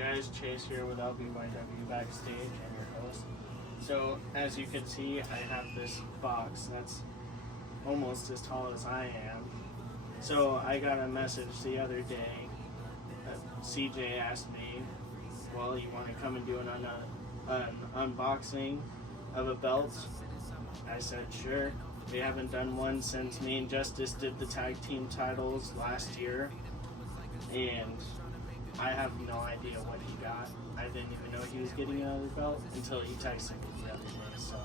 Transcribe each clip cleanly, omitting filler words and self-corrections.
guys, Chase here with LBYW Backstage and your host. So, as you can see, I have this box that's almost as tall as I am. So, I got a message the other day. CJ asked me, well, you want to come and do an unboxing of a belt? I said, sure. We haven't done one since me and Justice did the tag team titles last year. And I have no idea what he got. I didn't even know he was getting another belt until he texted me the other day. So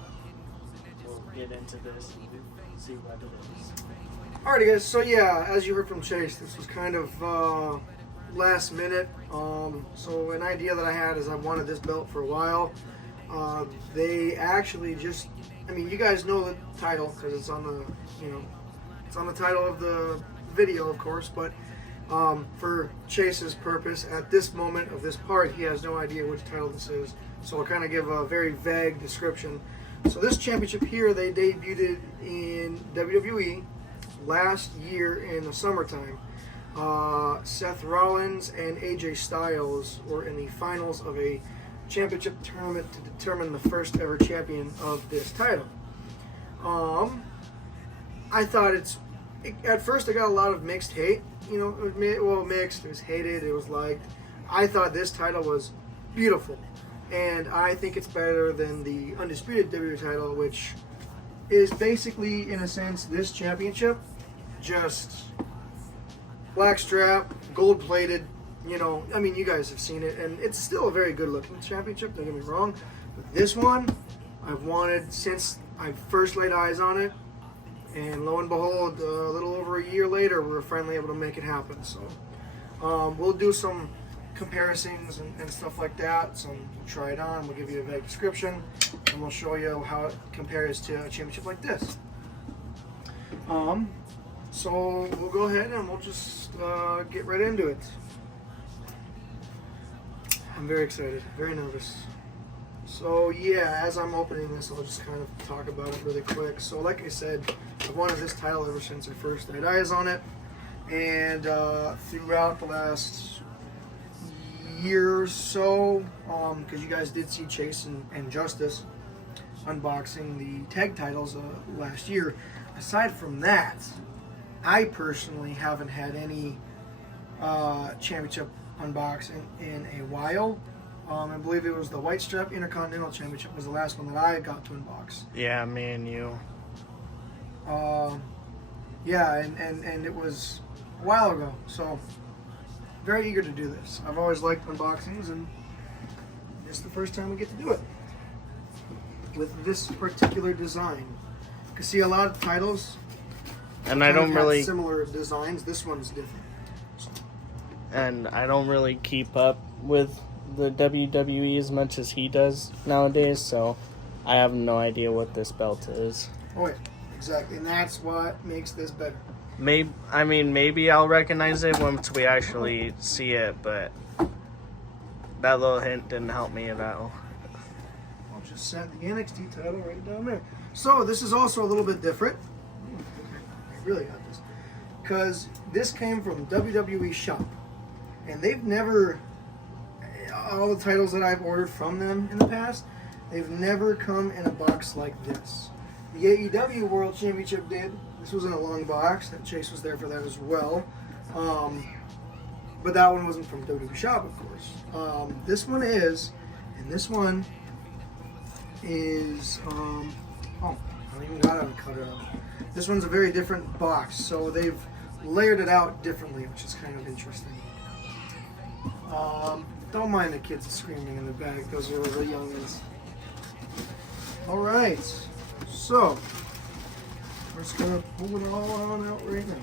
we'll get into this and see what it is. Alrighty guys, so yeah, as you heard from Chase, this was kind of last minute. So an idea that I had is I wanted this belt for a while. They actually just, I mean, you guys know the title because it's on the, it's on the title of the video, of course, but for Chase's purpose, at this moment of this part, he has no idea which title this is. So I'll kind of give a very vague description. So this championship here, they debuted in WWE last year in the summertime. Seth Rollins and AJ Styles were in the finals of a championship tournament to determine the first ever champion of this title. I thought at first I got a lot of mixed hate. Mixed, it was hated, it was liked. I thought this title was beautiful, and I think it's better than the Undisputed WWE title, which is basically, in a sense, this championship, just black strap, gold plated, I mean, you guys have seen it, and it's still a very good looking championship, don't get me wrong, but this one, I've wanted since I first laid eyes on it. And lo and behold, a little over a year later, we were finally able to make it happen. So we'll do some comparisons and stuff like that. So we'll try it on. We'll give you a vague description, and we'll show you how it compares to a championship like this. So we'll go ahead and we'll just get right into it. I'm very excited, very nervous. So yeah, as I'm opening this, I'll just kind of talk about it really quick. So like I said, I've wanted this title ever since I first laid eyes on it. And throughout the last year or so, because you guys did see Chase and Justice unboxing the tag titles last year. Aside from that, I personally haven't had any championship unboxing in a while. I believe it was the White Strap Intercontinental Championship was the last one that I got to unbox. Yeah, me and you. Yeah, and it was a while ago, so very eager to do this. I've always liked unboxings, and this is the first time we get to do it with this particular design. You can see a lot of titles, and I don't really similar designs. This one's different. And I don't really keep up with the WWE as much as he does nowadays, so I have no idea what this belt is. Oh yeah, exactly, and that's what makes this better. Maybe I'll recognize it once we actually see it, but that little hint didn't help me at all. I'll just set the NXT title right down there. So this is also a little bit different. I really got this because this came from WWE Shop, and they've never. All the titles that I've ordered from them in the past, they've never come in a box like this. The AEW World Championship did. This was in a long box. That Chase was there for that as well. But that one wasn't from WWE Shop, of course. This one is, and this one is, I don't even got to cut it out. This one's a very different box, so they've layered it out differently, which is kind of interesting. Don't mind the kids screaming in the back. Those are the young ones. All right. So, we're just going to pull it all on out right now.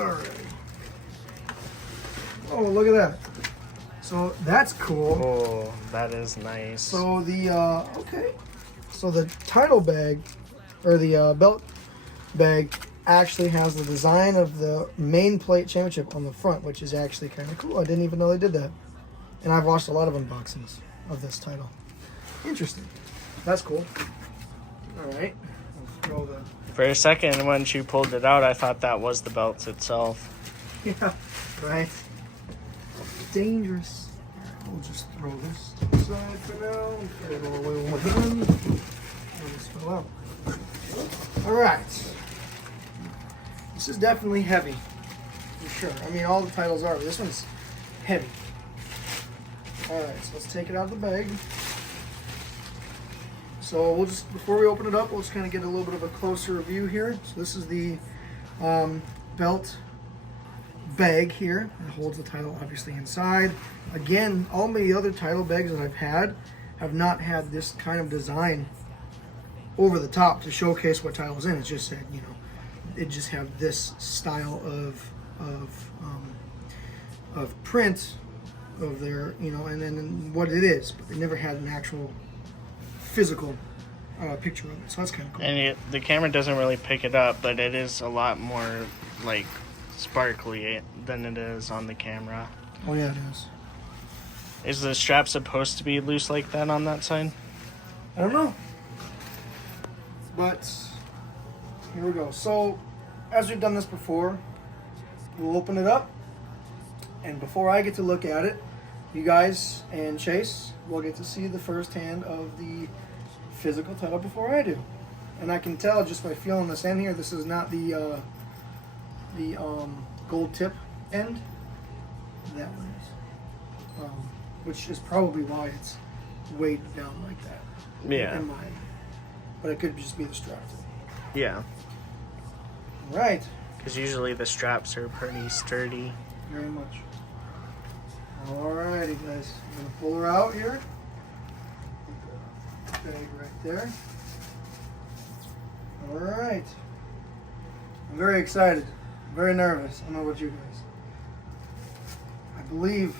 All right. Oh, look at that. So, that's cool. Oh, that is nice. So, okay. So, the title bag, or the belt bag, actually has the design of the main plate championship on the front, which is actually kind of cool. I didn't even know they did that. And I've watched a lot of unboxings of this title. Interesting. That's cool. All right. We'll throw the... For a second, when you pulled it out, I thought that was the belt itself. Yeah, right. dangerous. Alright, we'll just throw this to the side for now. Get it all away one more time. And this fell out. Alright. This is definitely heavy. For sure. I mean, all the titles are, but this one's heavy. Alright, so let's take it out of the bag. So we'll just, before we open it up, we'll just kind of get a little bit of a closer view here. So this is the belt bag here. It holds the title obviously inside. Again, all the other title bags that I've had have not had this kind of design over the top to showcase what title is in. It's just said, you know, it just have this style of print of their, you know, and then what it is, but they never had an actual physical picture of it, so that's kind of cool. And the camera doesn't really pick it up, but it is a lot more like sparkly than it is on the camera. Oh yeah, it is. Is the strap supposed to be loose like that on that side? I don't know, but here we go. So as we've done this before, we'll open it up, and before I get to look at it, you guys and Chase will get to see the first hand of the physical title before I do. And I can tell just by feeling this end here, this is not the gold tip end. That one is. Which is probably why it's weighed down like that. Yeah. In mine. But it could just be the strap. Yeah. Right. Because usually the straps are pretty sturdy. Very much. Alrighty, guys. I'm gonna pull her out here. Put the bag right there. Alright. I'm very excited. I'm very nervous. I don't know about you guys. I believe,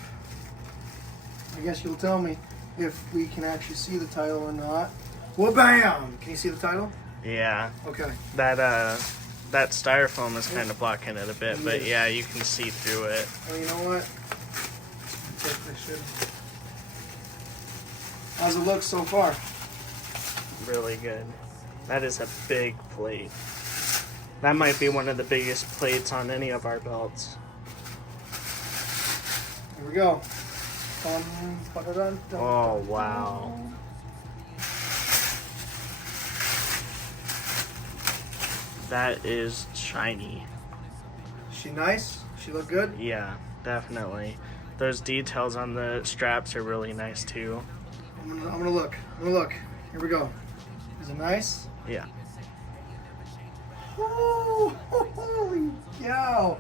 I guess you'll tell me if we can actually see the title or not. Well, bam! Can you see the title? Yeah. Okay. That styrofoam is kind of blocking it a bit, but yeah, you can see through it. Oh, you know what? I think I should. How's it look so far? Really good. That is a big plate. That might be one of the biggest plates on any of our belts. Here we go. Oh, wow. That is shiny. She nice? She look good? Yeah, definitely. Those details on the straps are really nice too. I'm gonna look. Here we go. Is it nice? Yeah. Oh, holy cow!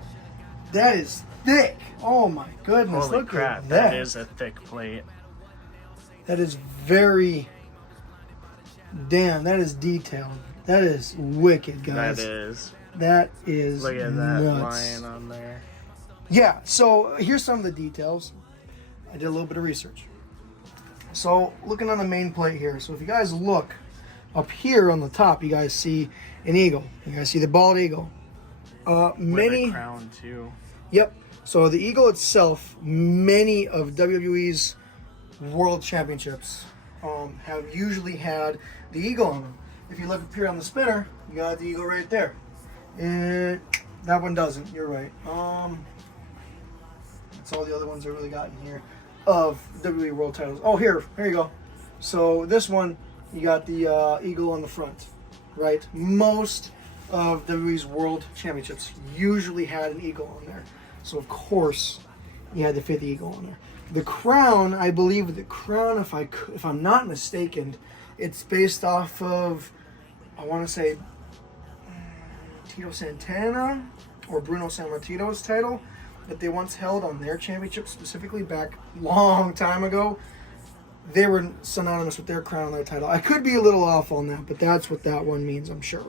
That is thick. Oh my goodness! Holy look crap, at that is a thick plate. That is very. Damn, that is detailed. That is wicked, guys. That is. That is. Look at that nuts. lion on there. Yeah, so here's some of the details. I did a little bit of research. So looking on the main plate here, so if you guys look up here on the top, you guys see an eagle. You guys see the bald eagle. With a crown too. Yep. So the eagle itself, many of WWE's World Championships have usually had the eagle on them. If you look up here on the spinner, you got the eagle right there. And that one doesn't. You're right. That's all the other ones I really got in here of WWE World titles. Oh, here you go. So this one, you got the eagle on the front, right? Most of WWE's World Championships usually had an eagle on there. So of course, you had the fifth eagle on there. The crown, I believe the crown, if I'm not mistaken, it's based off of, I want to say, Tito Santana or Bruno Sammartino's title that they once held on their championship, specifically back long time ago. They were synonymous with their crown and their title. I could be a little off on that, but that's what that one means, I'm sure.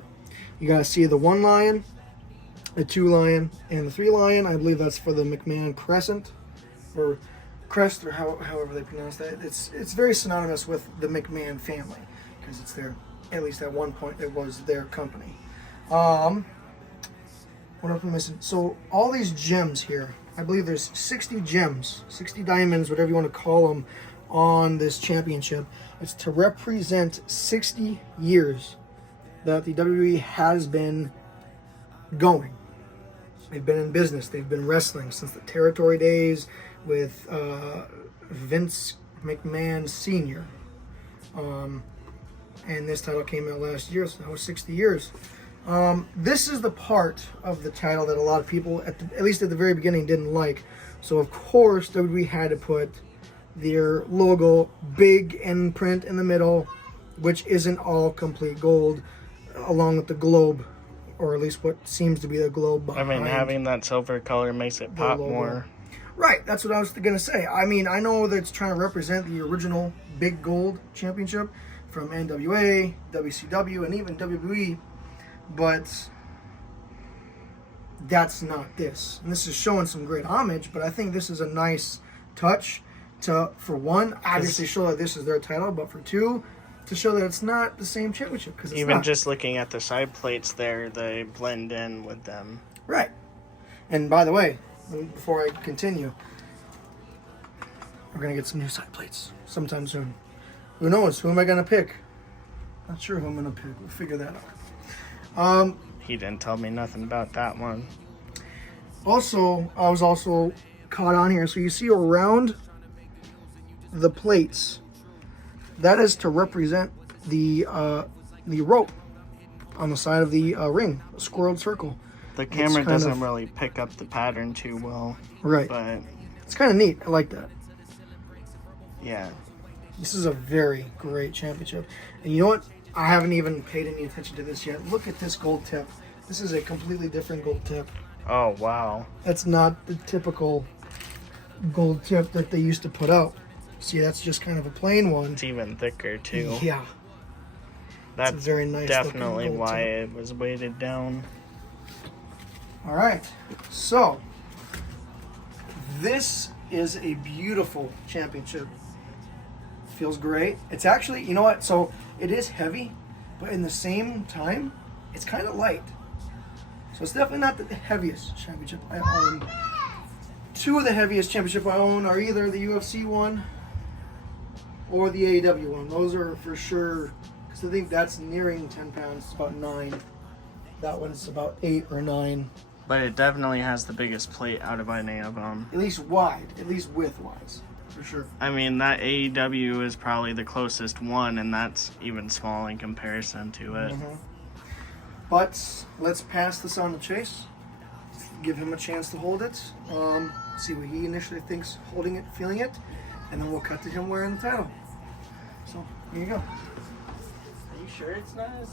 You guys see the 1 lion, the 2 lion, and the 3 lion. I believe that's for the McMahon Crescent, or crest, or however they pronounce that. It's very synonymous with the McMahon family, because it's their, at least at one point, it was their company. What else am I missing? So all these gems here, I believe there's 60 gems, 60 diamonds, whatever you want to call them, on this championship. It's to represent 60 years that the WWE has been going. They've been in business. They've been wrestling since the territory days, with Vince McMahon Sr. And this title came out last year, so that was 60 years. This is the part of the title that a lot of people, at least at the very beginning, didn't like. So, of course, WWE had to put their logo big in print in the middle, which isn't all complete gold, along with the globe, or at least what seems to be the globe behind. I mean, having that silver color makes it pop more. Right, that's what I was going to say. I mean, I know that it's trying to represent the original big gold championship from NWA, WCW, and even WWE, but that's not this. And this is showing some great homage, but I think this is a nice touch to, for one, obviously show that this is their title, but for two, to show that it's not the same championship. Because even just looking at the side plates there, they blend in with them. Right. And by the way, before I continue, we're going to get some new side plates sometime soon. Who knows? Who am I going to pick? Not sure who I'm going to pick. We'll figure that out. He didn't tell me nothing about that one. Also, I was also caught on here. So you see around the plates, that is to represent the rope on the side of the ring, a squared circle. The camera doesn't really pick up the pattern too well. Right. But it's kind of neat. I like that. Yeah. This is a very great championship. And you know what? I haven't even paid any attention to this yet. Look at this gold tip. This is a completely different gold tip. Oh, wow. That's not the typical gold tip that they used to put out. See, that's just kind of a plain one. It's even thicker, too. Yeah. That's a very nice definitely why it was weighted down. All right. So, this is a beautiful championship. Feels great. It's actually, you know what? So, it is heavy, but in the same time, it's kind of light. So, it's definitely not the heaviest championship I own. Two of the heaviest championship I own are either the UFC one or the AEW one. Those are for sure, because I think that's nearing 10 pounds. It's about 9. That one's about 8 or 9. But it definitely has the biggest plate out of any of them. At least wide, at least width-wise, for sure. I mean, that AEW is probably the closest one, and that's even small in comparison to it. Mm-hmm. But let's pass this on to Chase. Give him a chance to hold it. See what he initially thinks holding it, feeling it, and then we'll cut to him wearing the title. So, here you go. Are you sure it's not as...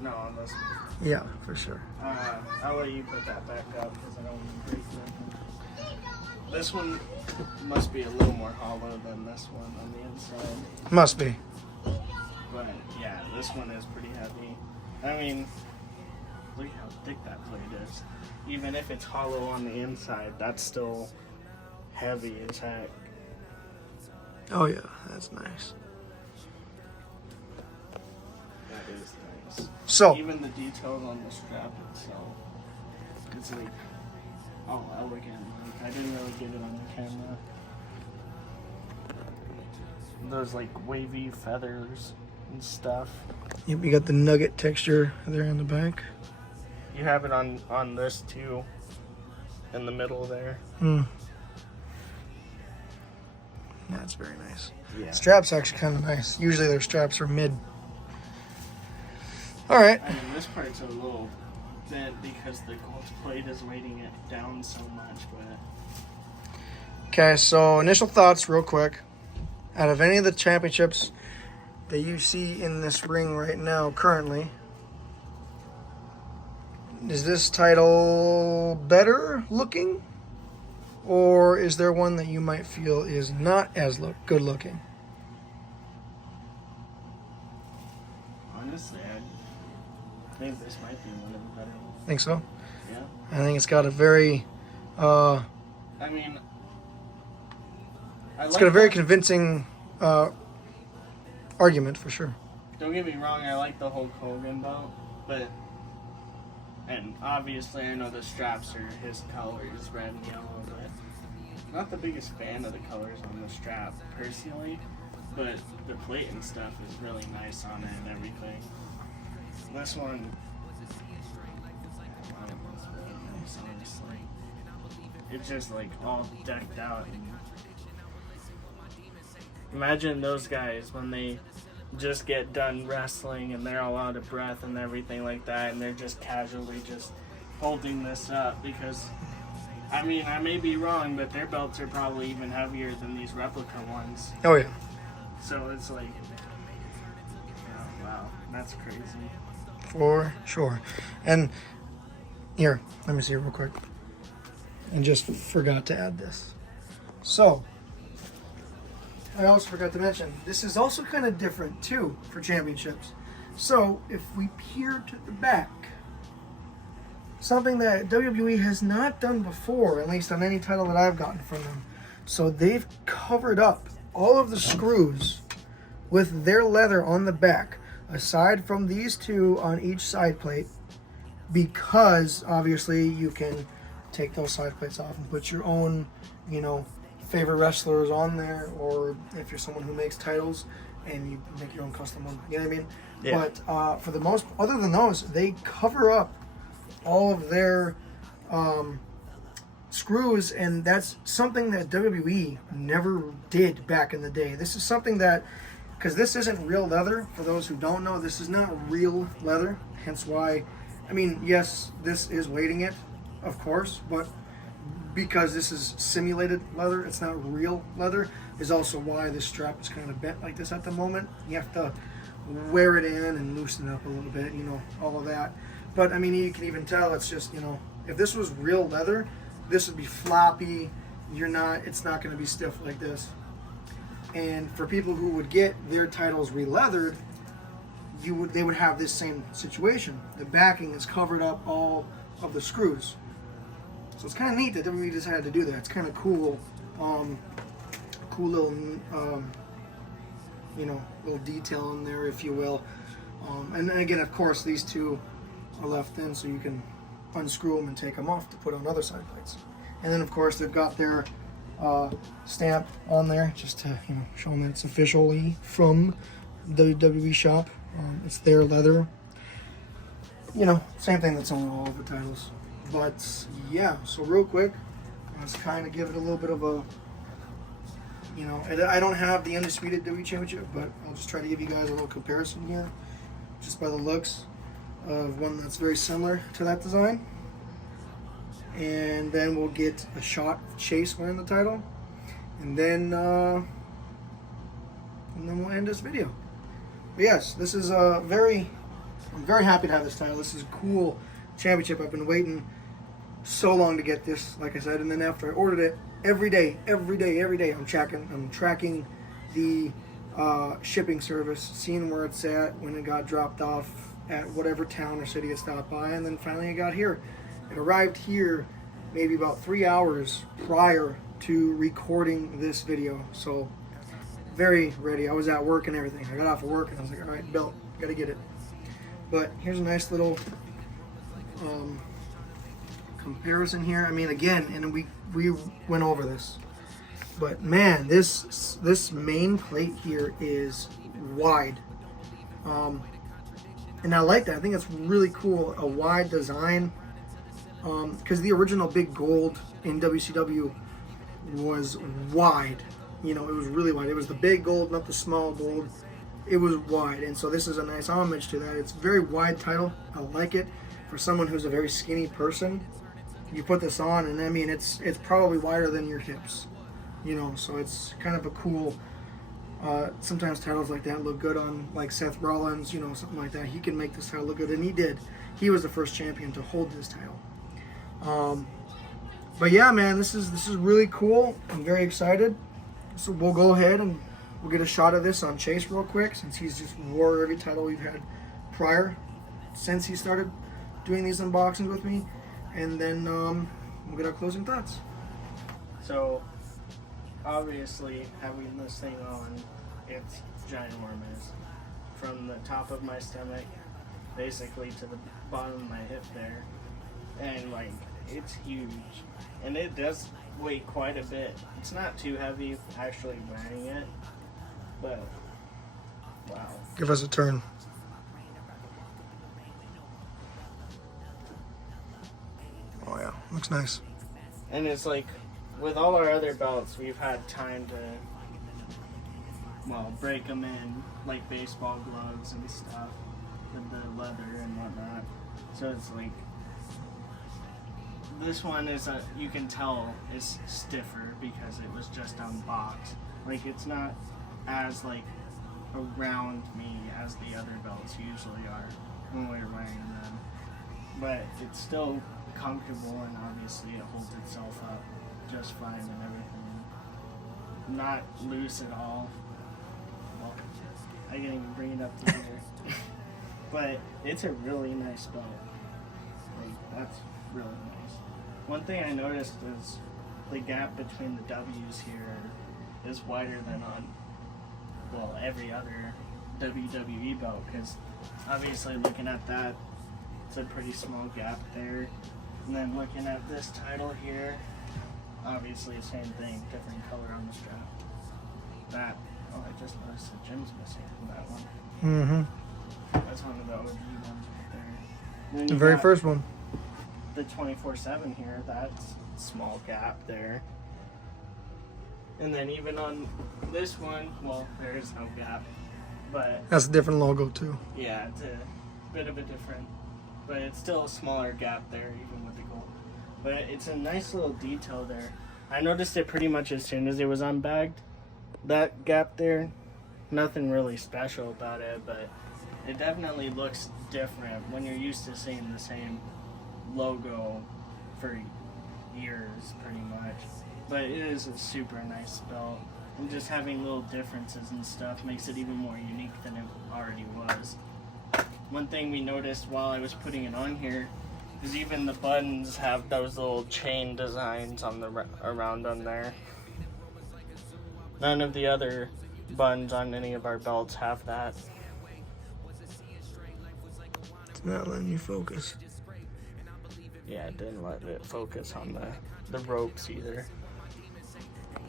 No, on this one. Yeah, for sure. I'll let you put that back up because I don't want to break it. This one must be a little more hollow than this one on the inside. Must be. But yeah, this one is pretty heavy. I mean, look how thick that plate is. Even if it's hollow on the inside, that's still heavy as heck. Oh yeah, that's nice. That is nice. So, even the details on the strap itself, it's like, oh, elegant. Like, I didn't really get it on the camera. Those like wavy feathers and stuff. yep, you got the nugget texture there in the back. You have it on this too, in the middle there. That's very nice. Yeah. Straps actually kind of nice. Usually their straps are mid. All right. I mean, this part's a little bent because the gold plate is weighting it down so much, but... Okay, so initial thoughts real quick. Out of any of the championships that you see in this ring right now currently, is this title better looking? Or is there one that you might feel is not as good looking? Honestly, I think this might be one of the better ones. Think so? Yeah. I think it's got a very... I mean... It's got a very convincing argument, for sure. Don't get me wrong, I like the Hulk Hogan belt, but... And obviously I know the straps are his colors, red and yellow, but... Not the biggest fan of the colors on the strap, personally. But the plate and stuff is really nice on it and everything. This one... I don't know, it's really nice, honestly. it's just like all decked out. Imagine those guys when they just get done wrestling and they're all out of breath and everything like that, and they're just casually just holding this up, because I mean, I may be wrong, but their belts are probably even heavier than these replica ones. Oh yeah. So it's like, oh, wow, that's crazy. For sure. And here, let me see real quick. And just forgot to add this. So, I also forgot to mention, this is also kind of different too for championships. So, if we peer to the back, something that WWE has not done before, at least on any title that I've gotten from them. So they've covered up all of the screws with their leather on the back, aside from these two on each side plate, because obviously you can take those side plates off and put your own, you know, favorite wrestlers on there, or if you're someone who makes titles and you make your own custom one, you know what I mean? Yeah. But for the most, other than those, they cover up all of their screws, and that's something that WWE never did back in the day. This is something that, because this isn't real leather, for those who don't know, this is not real leather, hence why, I mean, yes, this is weighting it, of course, but because this is simulated leather, it's not real leather, is also why this strap is kind of bent like this at the moment. You have to wear it in and loosen it up a little bit, you know, all of that. But I mean, you can even tell it's just, you know, if this was real leather, this would be floppy. It's not going to be stiff like this. And for people who would get their titles re-leathered, they would have this same situation. The backing is covered up all of the screws. So it's kind of neat that WWE decided to do that. It's kind of cool, cool little, you know, little detail in there, if you will. And then again, of course, these two are left in, so you can unscrew them and take them off to put on other side plates. And then, of course, they've got their stamp on there just to, you know, show them that it's officially from the WWE shop. It's their leather. You know, same thing that's on all of the titles. But yeah, so real quick, let's kind of give it a little bit of a, you know, I don't have the Undisputed WWE Championship, but I'll just try to give you guys a little comparison here, just by the looks of one that's very similar to that design. And then we'll get a shot of Chase winning the title, and then we'll end this video. But yes, this is I'm very happy to have this title. This is a cool championship. I've been waiting so long to get this, like I said, and then after I ordered it, every day, I'm tracking the shipping service, seeing where it's at, when it got dropped off at whatever town or city it stopped by, and then finally it got here. It arrived here maybe about 3 hours prior to recording this video, so very ready. I was at work and everything. I got off of work and I was like, all right, belt, gotta get it. But here's a nice little comparison here. I mean, again, and we went over this, but man, this main plate here is wide, and I like that. I think it's really cool, a wide design, because the original big gold in WCW was wide. You know, it was really wide. It was the big gold, not the small gold. It was wide, and so this is a nice homage to that. It's a very wide title. I like it. For someone who's a very skinny person, you put this on, and I mean, it's probably wider than your hips. You know, so it's kind of a cool. Sometimes titles like that look good on, like, Seth Rollins, you know, something like that. He can make this title look good, and he did. He was the first champion to hold this title. But yeah, man, this is really cool. I'm very excited. So we'll go ahead and we'll get a shot of this on Chase real quick, since he's just wore every title we've had prior, since he started doing these unboxings with me, and then we'll get our closing thoughts. So, obviously, having this thing on, it's ginormous. From the top of my stomach, basically to the bottom of my hip there. And, like, it's huge. And it does weigh quite a bit. It's not too heavy actually wearing it, but, wow. Give us a turn. Oh yeah, looks nice. And it's like, with all our other belts, we've had time to, well, break them in, like baseball gloves and stuff, with the leather and whatnot. So it's like, this one is you can tell it's stiffer because it was just unboxed. Like, it's not as like around me as the other belts usually are when we're wearing them. But it's still comfortable, and obviously it holds itself up just fine and everything. Not loose at all. Well, I can't even bring it up to here. But it's a really nice belt. Like, that's really nice. One thing I noticed is the gap between the W's here is wider than on, well, every other WWE belt, because obviously looking at that, it's a pretty small gap there. And then looking at this title here, obviously same thing, different color on the strap. That, oh, I just noticed the gem's missing from that one. Mm-hmm. That's one of the OG ones right there. Then The you very got first one. the 24/7 here, that's a small gap there. And then even on this one, well, there is no gap, but That's a different logo too. yeah, it's a bit of a different, but it's still a smaller gap there, even with the gold. But it's a nice little detail there. I noticed it pretty much as soon as it was unbagged. That gap there, nothing really special about it, but it definitely looks different when you're used to seeing the same logo for years, pretty much. But it is a super nice belt, and just having little differences and stuff makes it even more unique than it already was. One thing we noticed while I was putting it on here is even the buttons have those little chain designs on the around them there. None of the other buttons on any of our belts have that. It's not letting you focus. Yeah, it didn't let it focus on the ropes either.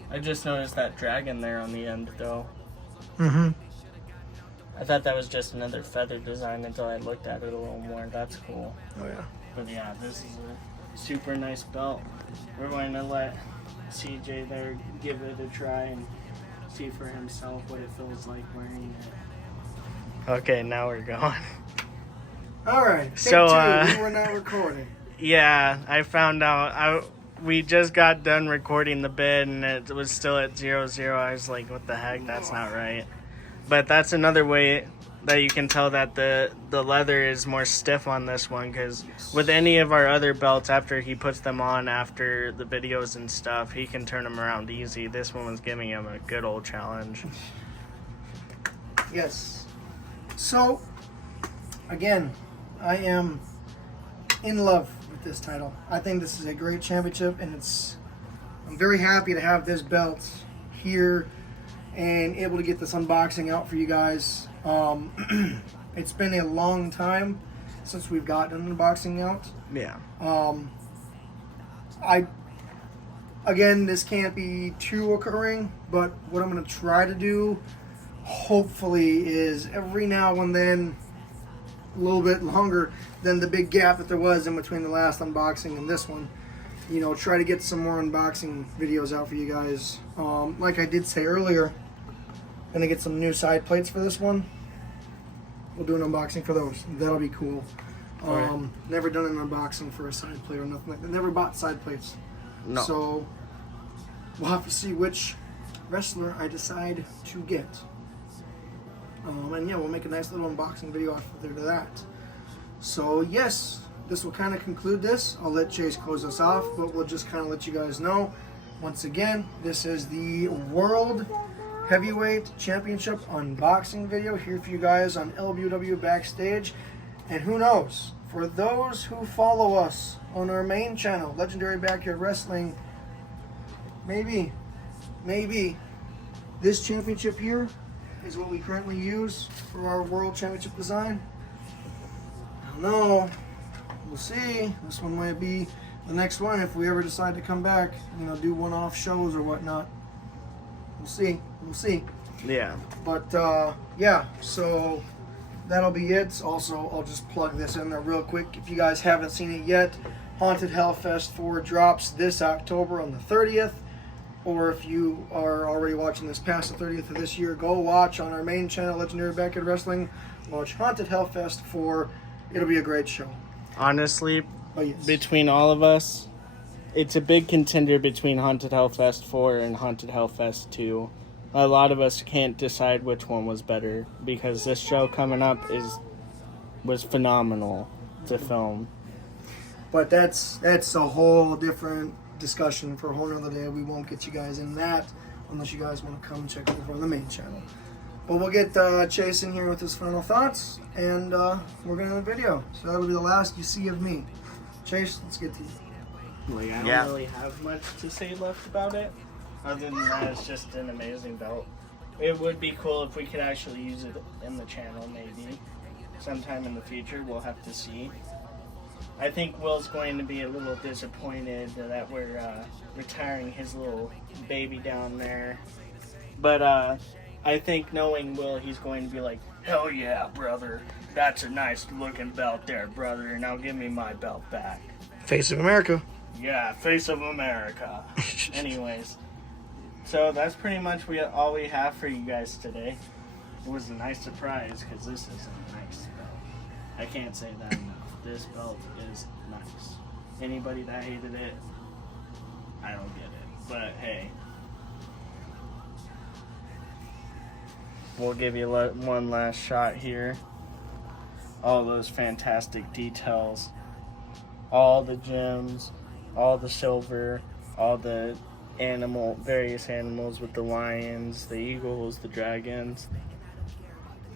I just noticed that dragon there on the end though. Mm-hmm. I thought that was just another feather design until I looked at it a little more. That's cool. Oh yeah. But yeah, this is a super nice belt. We're going to let CJ there give it a try and see for himself what it feels like wearing it. Okay, now we're going. All right. Take So, two. We were not recording. Yeah, I found out. We just got done recording the bid and it was still at 0-0. I was like, what the heck? That's not right. But that's another way that you can tell that the leather is more stiff on this one, because with any of our other belts, after he puts them on after the videos and stuff, he can turn them around easy. This one was giving him a good old challenge. Yes. So, again, I am in love with this title. I think this is a great championship, and I'm very happy to have this belt here and able to get this unboxing out for you guys. It's been a long time since we've gotten an unboxing out. Yeah. Again, this can't be too occurring, but what I'm going to try to do, hopefully, is every now and then, a little bit longer than the big gap that there was in between the last unboxing and this one, you know, try to get some more unboxing videos out for you guys. Like I did say earlier, gonna get some new side plates for this one. We'll do an unboxing for those. That'll be cool. Right. Never done an unboxing for a side plate or nothing like that. Never bought side plates. No. So we'll have to see which wrestler I decide to get. And yeah, we'll make a nice little unboxing video after that. So yes, this will kind of conclude this. I'll let Chase close us off, but we'll just kind of let you guys know. Once again, this is the World Heavyweight Championship unboxing video here for you guys on LBW Backstage. And who knows, for those who follow us on our main channel, Legendary Backyard Wrestling, maybe this championship here is what we currently use for our World Championship design. I don't know. We'll see. This one might be the next one if we ever decide to come back, you know, do one-off shows or whatnot. We'll see. We'll see. Yeah. But yeah, so that'll be it. Also, I'll just plug this in there real quick. If you guys haven't seen it yet, Haunted Hellfest 4 drops this October on the 30th. Or if you are already watching this past the 30th of this year, go watch on our main channel, Legendary Backyard Wrestling. Watch Haunted Hellfest 4. It'll be a great show. Honestly, Yes. between all of us, it's a big contender between Haunted Hellfest 4 and Haunted Hellfest 2. A lot of us can't decide which one was better because this show coming up was phenomenal to film. But that's a whole different discussion for a whole nother day. We won't get you guys in that unless you guys want to come check over on the main channel. But we'll get Chase in here with his final thoughts, and we're going to have a video. So that'll be the last you see of me. Chase, let's get to you. Like, I don't really have much to say left about it, other than that it's just an amazing belt. It would be cool if we could actually use it in the channel, maybe. Sometime in the future, we'll have to see. I think Will's going to be a little disappointed that we're retiring his little baby down there. But I think knowing Will, he's going to be like, hell yeah, brother. That's a nice looking belt there, brother. Now give me my belt back. Face of America. Yeah, face of America. Anyways, so that's pretty much all we have for you guys today. It was a nice surprise because this is a nice belt. I can't say that enough. This belt is nice. Anybody that hated it, I don't get it. But hey, we'll give you one last shot here. All those fantastic details. All the gems, all the silver, all the various animals with the lions, the eagles, the dragons,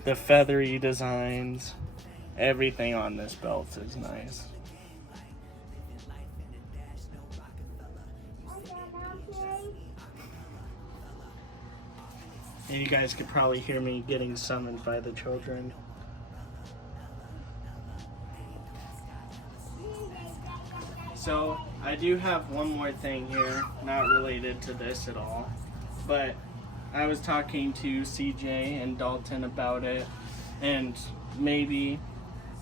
the feathery designs. Everything on this belt is nice. And you guys could probably hear me getting summoned by the children. So, I do have one more thing here, not related to this at all, but I was talking to CJ and Dalton about it, and maybe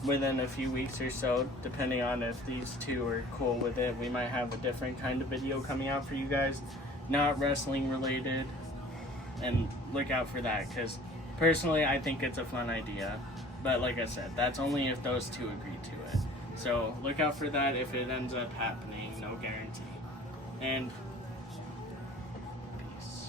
within a few weeks or so, depending on if these two are cool with it, we might have a different kind of video coming out for you guys, not wrestling related, and look out for that, because personally I think it's a fun idea, but like I said, that's only if those two agree to it. So look out for that if it ends up happening, no guarantee. And peace.